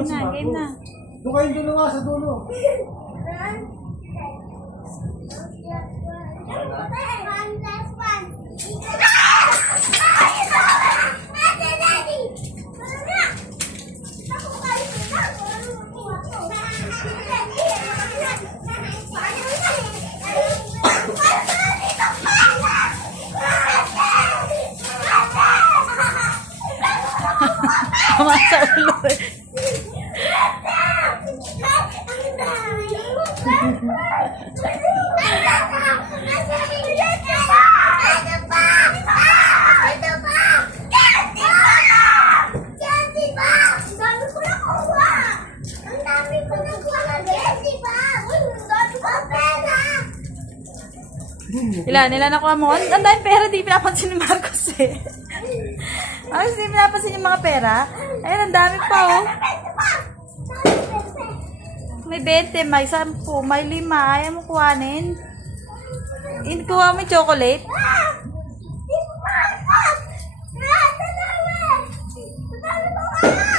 Game na, game na. Doon kayo doon nga sa dulo. Tama sa ulo eh. Ilan nakuha mo? Ang dahil pera, di pinapansin ni Marcos eh. Marcos, di pinapansin yung mga pera. Ayun, ang dami pa oh. May 20, may 10, may 5. Ayaw mo kuhanin. Kuha mo yung chocolate.